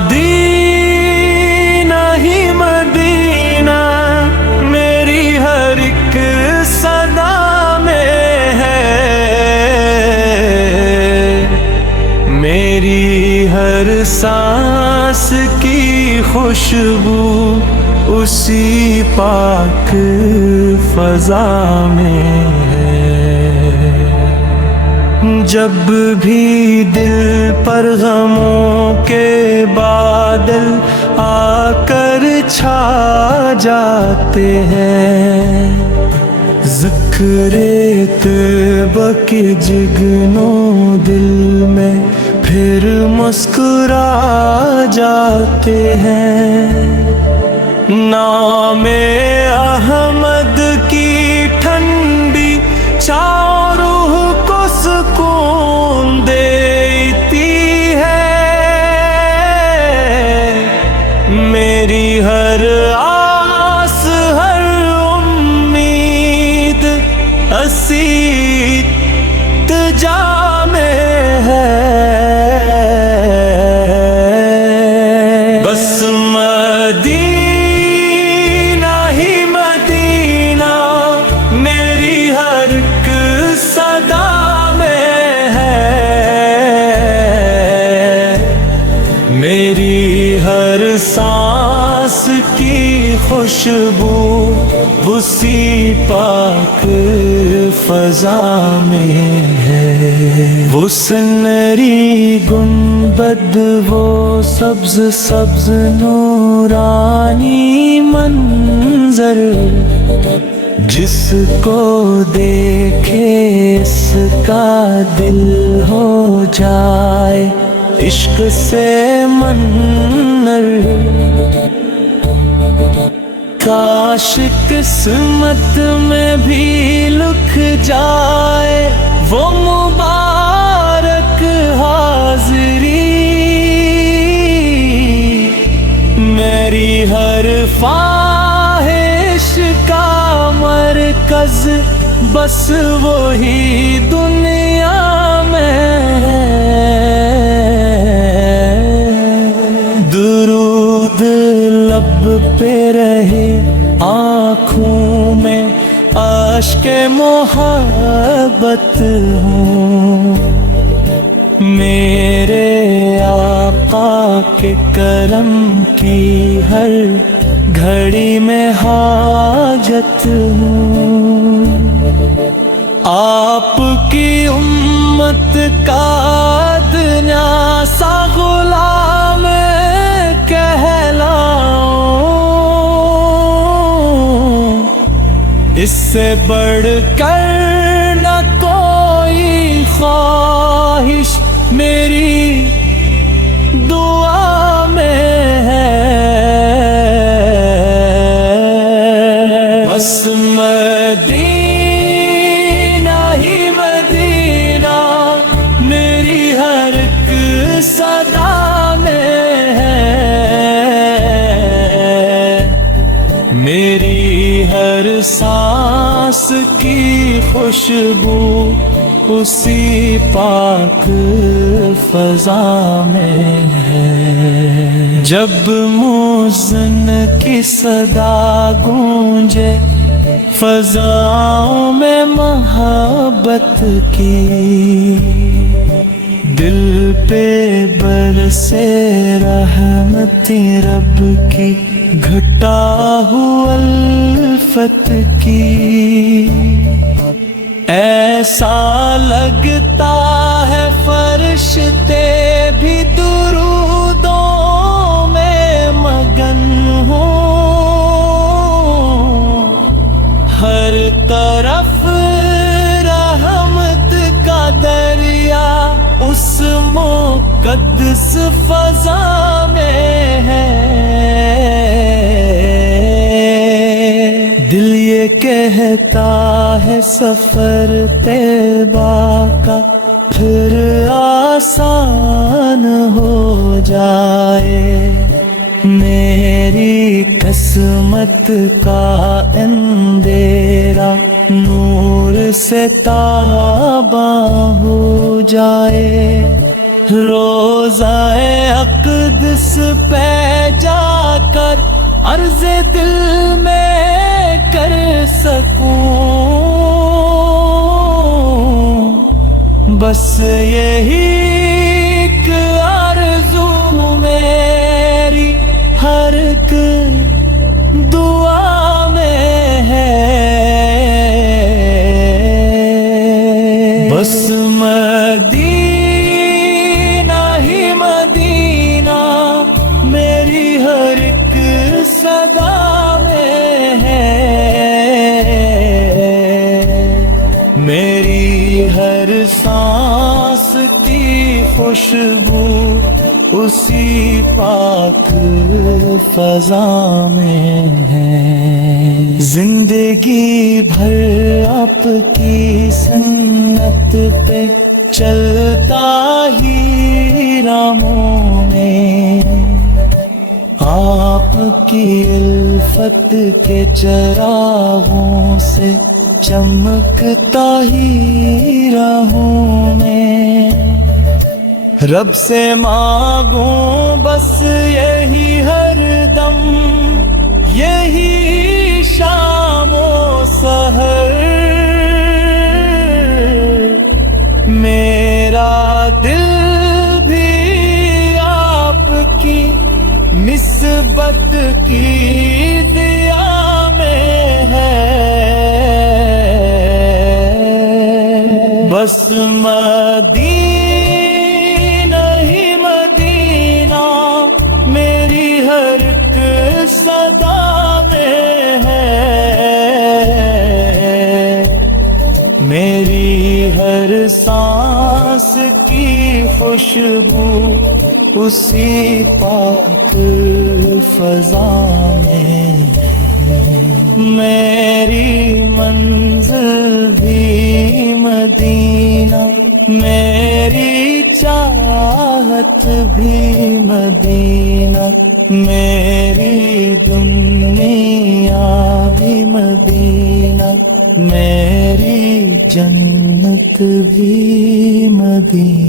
Medina ही Medina मेरी हर एक सदा में है, मेरी हर सांस की खुशबू उसी पाक फजा में है। जब भी दिल पर गमों के बादल आकर छा जाते हैं, ज़िक्र तौबा के जिगनों दिल में फिर मुस्कुरा जाते हैं। नामे अहमद की ठंडी छाँव रूह को सुकून देती है, मेरी हर आस हर उम्मीद असी इल्तिजा में है। बस मदीना ही मदीना मेरी हर एक सदा में है, मेरी हर सांस की खुशबू उसी पाक फजा में है। वो सुनहरी गुंबद वो सब्ज सब्ज नूरानी मंजर, जिसको देखे इसका दिल हो जाए इश्क से मुन्नर। काश किस्मत में भी लिख जाए वो मुबारक हाज़री, मेरी हर ख्वाहिश का मरकज़ बस वही दुनिया में है। दुरूद लब पे रहे आँखों में आश्क़े मोहब्बत हूँ, मेरे आका के करम की हर घड़ी में हाजत हूँ। आपकी उम्मत का दुनिया सा गुलाम कहलाऊं, इससे बढ़कर न कोई ख्वाहिश मेरी दुआ में है। बस मदीना ही मदीना मेरी हर एक सदा में है, मेरी हर सांस की खुशबू उसी पाक फजा में है। जब मुअज़्ज़िन की सदा गूंजे फजाओं में मोहब्बत की, दिल पे बरसे रहमती रब की घटा हुआ उल्फत की। ऐसा लगता है फरिश्ते भी दुरूदों में मगन हों, हर तरफ रहमत का दरिया उस मुक़द्दस फ़ज़ा में है। दिल ये कहता है सफर तैबा का फिर आसान हो जाए, मेरी किस्मत का अंधेरा नूर से ताबा हो जाए। روضۂ اقدس پہ جا کر عرض دل میں کر سکوں، بس یہی ایک آرزو میری ہر ایک دعا میں ہے، بس مدینہ ہی مدینہ میری ہر ایک صدا میں ہے، میری ہر سانس کی خوشبو اسی پاک فضا میں ہے، زندگی بھر آپ کی سنت پہ چلتا ہی راموں میں، آپ کی الفت کے چراغوں سے چمکتا ہی رہوں میں، رب سے مانگوں بس یہی ہر دم، یہی شام و سحر، میرا دل بھی آپ کی نسبت کی دیا میں ہے، بس مدینہ ہی مدینہ میری ہر ایک صدا میں ہے، میری ہر سانس کی خوشبو اسی پاک فضا میں ہے، میری منزل بھی مدینہ، میری چاہت بھی مدینہ، میری دنیا بھی مدینہ، میری جنت بھی مدینہ۔